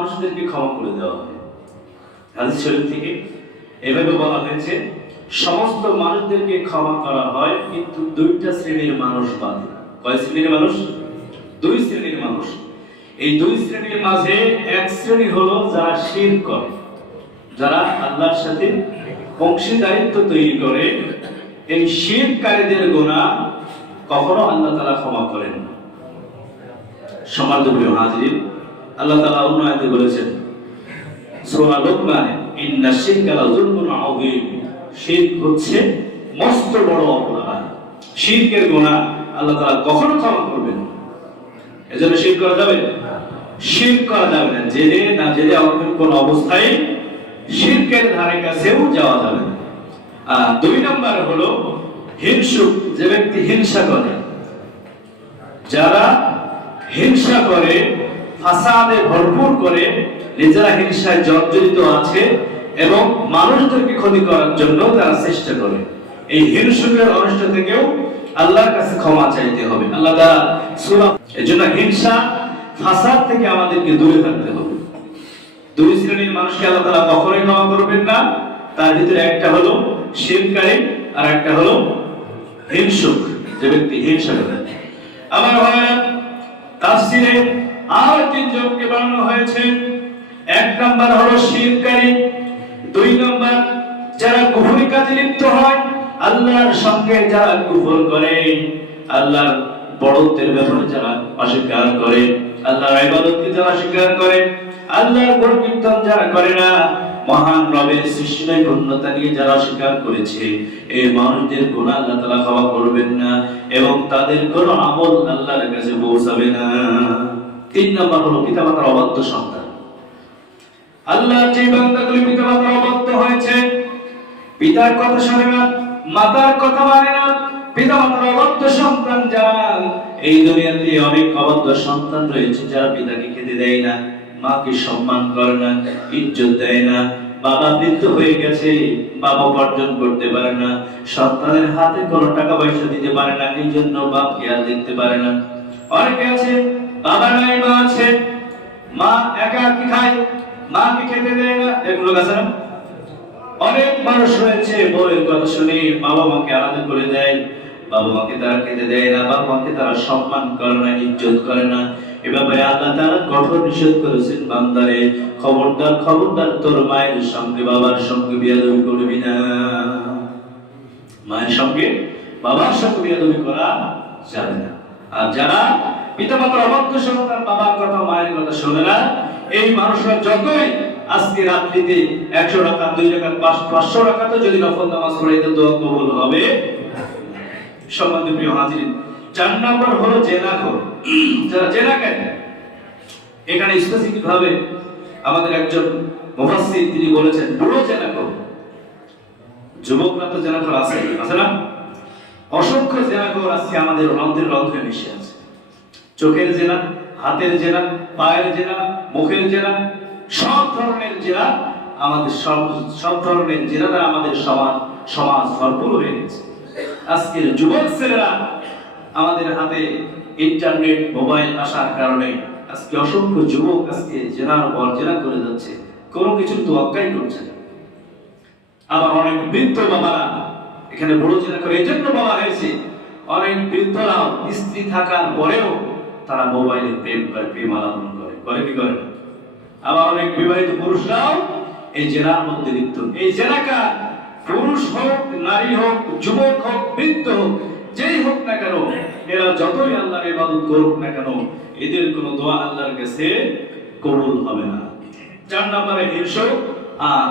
মানুষদেরকে ক্ষমা করে দেওয়া হয়। হাদিস শরীফ থেকে এভাবে বলা হয়েছে, সমস্ত মানুষদেরকে ক্ষমা করা হয় কিন্তু দুইটা শ্রেণীর মানুষ বাদে। কয় শ্রেণীর মানুষ? দুই শ্রেণীর মানুষ। এই দুই শ্রেণীর মাঝে এক শ্রেণী হলো যারা শিরক করে, যারা আল্লাহর সাথে অংশীদারিত্ব তৈরি করে। এই শিরককারীদের গুনাহ কখনো আল্লাহ তাআলা ক্ষমা করেন না। সম্মানিত প্রিয় হাজির, আল্লাহ তাআলা অন্য আয়াতে বলেছেন সূরা লুকমানে, ইন্না শিরকা লাযুলমুন আযীম, শিরক হচ্ছে মস্ত বড় অপরাধ। শিরকের গুনাহ আল্লাহ তাআলা কখনো ক্ষমা করবেন না। এজন্য শিরক করা যাবে না, শিরক করা যাবে না, জেনে না জেনে কোন অবস্থায় শিরকের ধারে কাছেও যাওয়া যাবে না। আর দুই নম্বর হলো হিংসুক, যে ব্যক্তি হিংসা করে। যারা হিংসা করে, ফাসাদে ভরপুর করে, নিজেরা হিংসায় জর্জরিত আছে এবং মানুষদেরকে ক্ষতি করার জন্য তারা চেষ্টা করে, এই হিংসুকের অনিষ্ট থেকেও আল্লাহর কাছে ক্ষমা চাইতে হবে। আল্লাহ তাআলা সূরা, এজন্য হিংসা ফাসাদ থেকে আমাদেরকে দূরে থাকতে হবে। দুই শ্রেণীর মানুষকে আল্লাহ তাআলা কখনোই ক্ষমা করবেন না। তার ভিতরে একটা হলো শিরককারী আর একটা হলো হিংসুক, যে ব্যক্তি হিংসা করে। আমার ভাইরা, তাফসীরে আর তিনজনকে বানানো হয়েছে। এক নাম্বার হলো শিরককারী, দুই নাম্বার যারা কুফরি কাজে লিপ্ত হয়, আল্লাহর সঙ্গে যারা কুফর করে, আল্লাহর বড়ত্বের ব্যাপারে যারা অস্বীকার করে, আল্লাহর ইবাদতকে যারা অস্বীকার করে, আল্লাহর গুণকীর্তন যারা করে না, মহান রবের সৃষ্টির পূর্ণতা নিয়ে যারা অস্বীকার করেছে, এই মানুষদের গুনাহ আল্লাহ তাআলা ক্ষমা করবেন না এবং তাদের কোনো আমল আল্লাহর কাছে পৌঁছাবে না। তিন নাম্বার হলো পিতামাতার অবাধ্য সন্তান। আল্লাহর যে বান্দাগুলি পিতামাতার অবাধ্য হয়েছে, পিতার কথা শোনে না, মাতার কথা মানে না, পিতামাতার অবাধ্য সন্তান যারা, এই দুনিয়াতে অনেক অবাধ্য সন্তান রয়েছে যারা পিতাকে খেতে দেয় না, মাকে সম্মান করে না, ইজ্জত দেয় না। বাবা বৃদ্ধ হয়ে গেছে, বাবা উপার্জন করতে পারে না, সন্তানের হাতে কোনো টাকা পয়সা দিতে পারে না, এই জন্য বাপকে আর দেখতে পারে না। অনেকে আছে বাবা নাই মা আছে, মা একা কি খায়, মাকে খেতে দেয় না, এগুলো আছে না। অনেক মানুষ রয়েছে বউয়ের কথা শুনে বাবা মাকে আলাদা করে দেয়, বাবা মাকে তারা খেতে দেয় না, বাবা মাকে তারা সম্মান করে না, ইজ্জত করে না। এভাবে আল্লাহ তাআলা কঠোর নিষেধ করেছেন, বান্দারে খবরদার খবরদার, তোর মায়ের সঙ্গে বাবার সঙ্গে বিয়াদবি করবি না। মায়ের সঙ্গে বাবার সঙ্গে বিয়াদবি করা যাবে না। আর যারা পিতামাতার অবাধ্য সন্তান, বাবার কথা মায়ের কথা শোনে না, এই মানুষরা যতই আজকে রাত্রিতে 100 রাকাত 2 রাকাত 500 রাকাত যদি নফল নামাজ পড়ে, তো দোয়া কবুল হবে। সম্মানিত প্রিয় হাজিরিন, 4 নম্বর হলো জেনাখোর, যারা জেনা করে। এখানে স্পেসিফিক ভাবে আমাদের একজন মুফাসসির তিনি বলেছেন বুড়ো জেনাখোর। যুবকরা তো জেনাখোর আছে, আছে না? অসংখ্য জেনাখোর আজকে আমাদের রন্ধ্রে মিশে আছে। চোখের জেনা, হাতের জেনা, পায়ের জেনা, মুখের জেনা, সব ধরনের জেনা, আমাদের সব ধরনের জেনা দ্বারা আমাদের সমাজ ভরপুর হয়ে গেছে। আজকের যুবক ছেলেরা, আমাদের হাতে ইন্টারনেট মোবাইল আসার কারণে আজকে অসংখ্য যুবক আজকে জেনার পর জেনা করে যাচ্ছে, কোনো কিছুর তোয়াক্কাই করছে না। আবার অনেক বৃদ্ধ বাবারা এখানে বড় জেনা করে, এই জন্য বলা হয়েছে অনেক বৃদ্ধরা স্ত্রী থাকার পরেও তারা মোবাইলে প্রেম করে, প্রেম আলাপন করে কি করে না। আবার অনেক বিবাহিত পুরুষরাও এই জেনার মধ্যে লিপ্ত। এই জেনাকার পুরুষ হোক, নারী হোক, যুবক হোক, বৃদ্ধ হোক, যেই হোক না কেন, এরা যতই আল্লাহর ইবাদত করুক না কেন, এদের কোনো দোয়া আল্লাহর কাছে কবুল হবে না। 4 নম্বরে হিংসুক। আর